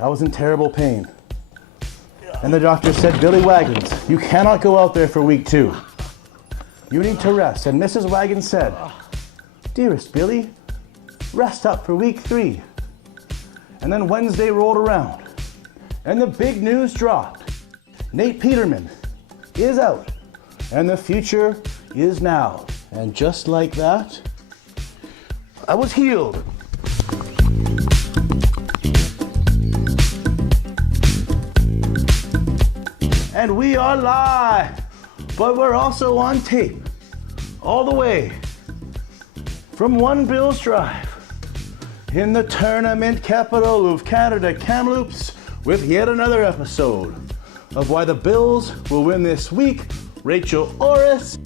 I was in terrible pain. And the doctor said, Billy Wagons, you cannot go out there for week 2. You need to rest. And Mrs. Wagons said, dearest Billy, rest up for week 3. And then Wednesday rolled around and the big news dropped. Nate Peterman is out and the future is now. And just like that, I was healed. And we are live, but we're also on tape, all the way from One Bills Drive in the tournament capital of Canada, Kamloops, with yet another episode of Why the Bills Will Win This Week. Rachel Orris,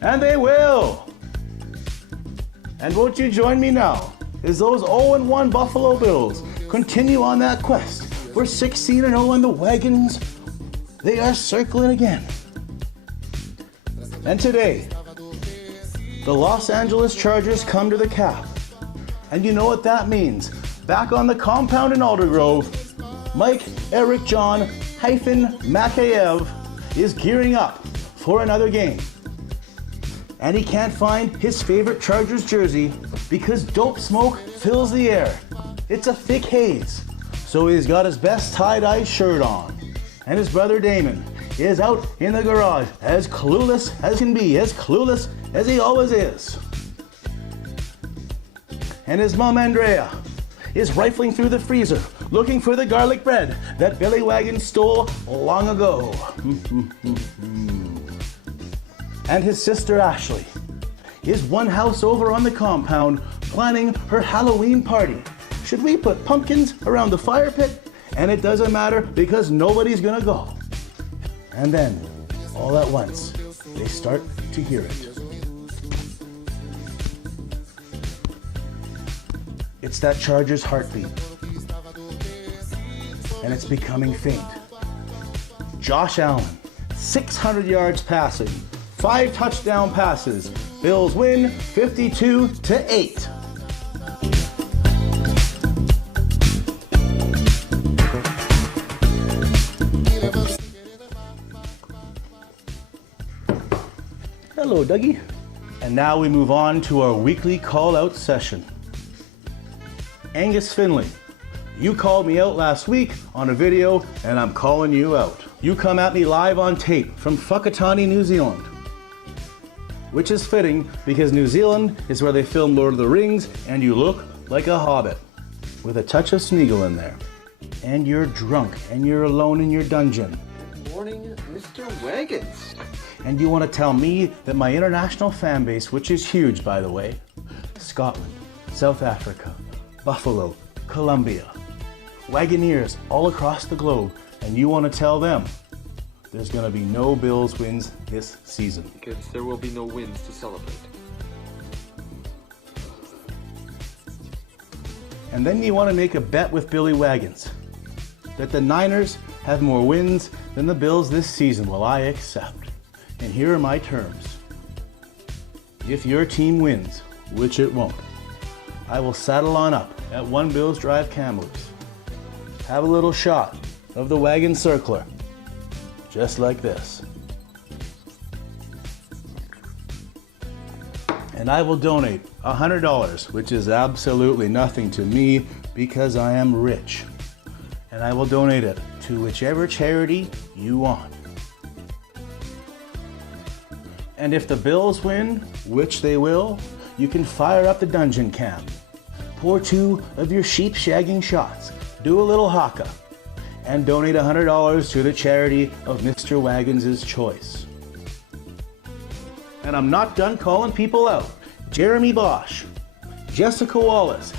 and they will. And won't you join me now as those 0-1 Buffalo Bills continue on that quest. We're 16-0 and the Wagons, they are circling again. And today, the Los Angeles Chargers come to the Cap. And you know what that means. Back on the compound in Aldergrove, Mike Eric John Makayev is gearing up for another game. And he can't find his favorite Chargers jersey because dope smoke fills the air. It's a thick haze. So he's got his best tie-dye shirt on. And his brother Damon is out in the garage as clueless as can be, as clueless as he always is. And his mom Andrea is rifling through the freezer looking for the garlic bread that Billy Wagon stole long ago. And his sister Ashley is one house over on the compound planning her Halloween party. Should we put pumpkins around the fire pit? And it doesn't matter because nobody's gonna go. And then, all at once, they start to hear it. It's that Chargers heartbeat. And it's becoming faint. Josh Allen, 600 yards passing, 5 touchdown passes. Bills win 52-8. Hello, Dougie. And now we move on to our weekly call-out session. Angus Finley, you called me out last week on a video, and I'm calling you out. You come at me live on tape from Whakatane, New Zealand, which is fitting because New Zealand is where they filmed Lord of the Rings, and you look like a hobbit with a touch of Smeagol in there. And you're drunk, and you're alone in your dungeon. Good morning, Mr. Wagons. And you want to tell me that my international fan base, which is huge by the way, Scotland, South Africa, Buffalo, Colombia, Wagoneers all across the globe, and you want to tell them there's going to be no Bills wins this season. Because there will be no wins to celebrate. And then you want to make a bet with Billy Wagons that the Niners have more wins than the Bills this season. Well, I accept. And here are my terms. If your team wins, which it won't, I will saddle on up at One Bills Drive, Kamloops. Have a little shot of the Wagon Circler, just like this. And I will donate $100, which is absolutely nothing to me because I am rich. And I will donate it to whichever charity you want. And if the Bills win, which they will, you can fire up the dungeon cam. Pour 2 of your sheep shagging shots. Do a little haka. And donate $100 to the charity of Mr. Wagons' choice. And I'm not done calling people out. Jeremy Bosch, Jessica Wallace,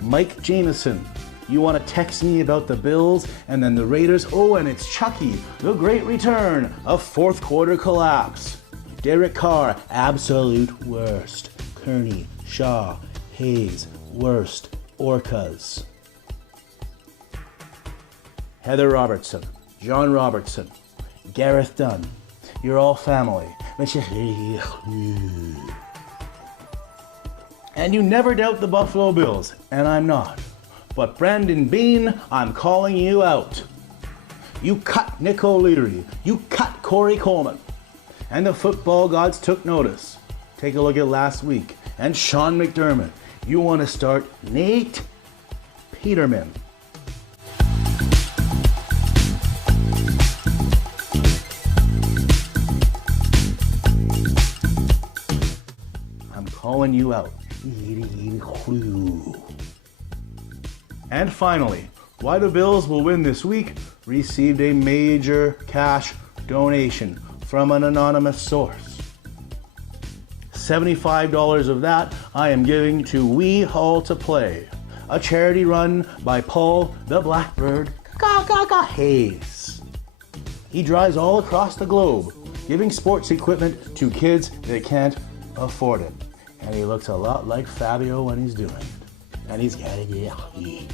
Mike Jameson. You want to text me about the Bills and then the Raiders. Oh, and it's Chucky, the great return of fourth quarter collapse. Derek Carr, absolute worst. Kearney, Shaw, Hayes, worst. Orcas. Heather Robertson, John Robertson, Gareth Dunn. You're all family. And you never doubt the Buffalo Bills, and I'm not. But Brandon Bean, I'm calling you out. You cut Nick O'Leary, you cut Corey Coleman, and the football gods took notice. Take a look at last week, and Sean McDermott. You want to start Nate Peterman. I'm calling you out. And finally, why the Bills will win this week received a major cash donation from an anonymous source. $75 of that I am giving to We Haul to Play, a charity run by Paul the Blackbird Hayes. He drives all across the globe, giving sports equipment to kids that can't afford it. And he looks a lot like Fabio when he's doing it. And he's got it.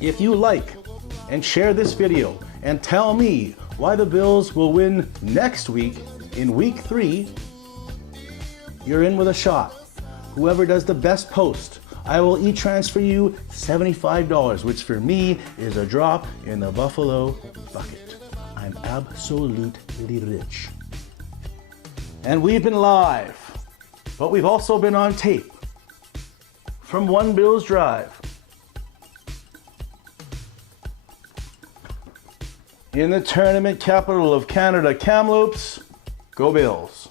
If you like and share this video and tell me why the Bills will win next week in week 3, you're in with a shot. Whoever does the best post, I will e-transfer you $75, which for me is a drop in the Buffalo bucket. I'm absolutely rich. And we've been live, but we've also been on tape from One Bills Drive in the tournament capital of Canada, Kamloops. Go Bills.